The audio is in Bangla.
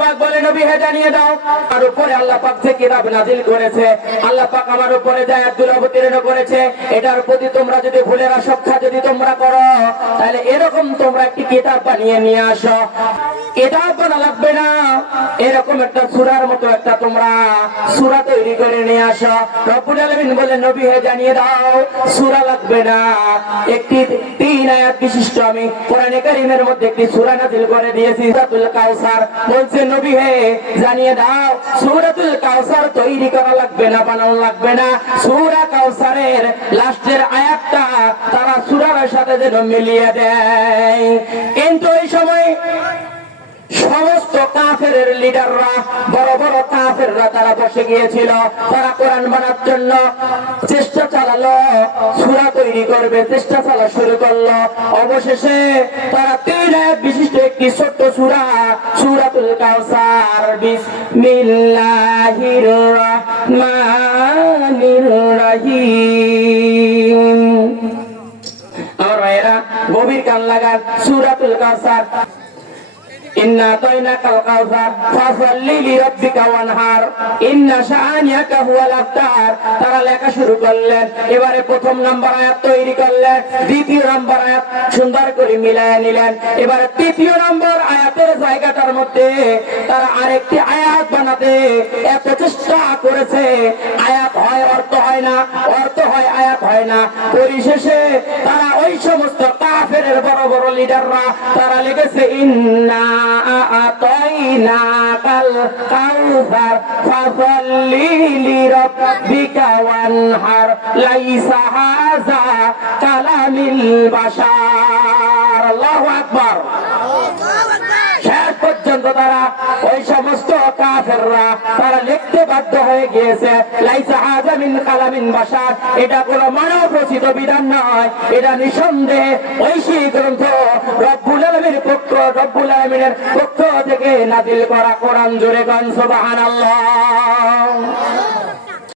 পাক বলে নবী হে জানিয়ে দাও আর উপরে আল্লাহ পাক থেকে কিতাব নাযিল করেছে, আল্লাহ পাক আমার উপরে যে আয়াতগুলো অবতীর্ণ করেছে এটার প্রতি তোমরা যদি ভুলের আশঙ্কা যদি তোমরা করো তাহলে এরকম তোমরা একটি কিতাব বানিয়ে নিয়ে আসো। কিতাব বানা লাগবে না, এরকম একটা সূরার মতো একটা তোমরা সূরা তৈরি করে নিয়ে আসো। রব্বুল আলামিন বলেন নবী হে জানিয়ে দাও সূরা লাগবে না, একটি 3 আয়াত বিশিষ্ট আমি কোরআনে কারীমের মধ্যে একটি সূরা নাযিল করে দিয়েছি সূরাতুল কাউসার। বলছে নবী হে জানিয়ে দাও সূরাতুল কাউসার তৈরি করা লাগবে না, বানানো লাগবে না। সূরা কাউসারের লাস্টের আয়াতটা তারা সূরার সাথে যেন মিলিয়ে দেয়। কিন্তু এই সময় সমস্ত কাফেরের লিডাররা বড় বড় কাফেররা তারা বসে গিয়েছিল, তারা কোরআন বানার জন্য চেষ্টা চালালো, সূরা তৈরি করবে চেষ্টা চালা শুরু করলো। অবশেষে তারা 3 আয়াত বিশিষ্ট একটি ছোট্ট সূরা সূরাতুল কাউসার বিসমিল্লাহির রহমানির রহিম। আমার ভাইয়েরা গভীর কান লাগান, সূরাতুল কাউসার ইন্না আতাইনাকাল কাউসার ফাসাল্লি লিরাব্বিকা ওয়ানহার ইন্না শাআনিয়াকা হুয়াল আবতার। তারা লেখা শুরু করলেন, এবারে প্রথম নাম্বার আয়াত তৈরি করলেন, দ্বিতীয় নাম্বার আয়াত সুন্দর করে মিলায় নিলেন, এবারে তৃতীয় নাম্বার আয়াতের জায়গাটার মধ্যে তারা আরেকটি আয়াত বানাতে এত চেষ্টা করেছে, আয়াত হয় অর্থ হয় না, অর্থ হয় আয়াত হয় না। পরিশেষে তারা ওই সমস্ত কাফেরের বড় বড় লিডাররা তারা লিখেছে ইন্না আতাইনাকাল কাউসার ফাসাল্লি লিরাব্বিকা ওয়ানহার লাইসা হাযা কালামিল বাশার। আল্লাহু আকবার। শেষ পর্যন্ত তারা ওই সমস্ত কাফেররা তারা লিখতে বাধ্য হয়ে গিয়েছে লাইসা হাযা মিন কালামিন বাশার, এটা কোনো মানব রচিত বিধান নয়, এটা নিঃসন্দেহে ঐশী গ্রন্থ রব্বুল আলামিনের পক্ষ থেকে নাযিল করা কোরআন। জোরে গান সুবহানাল্লাহ।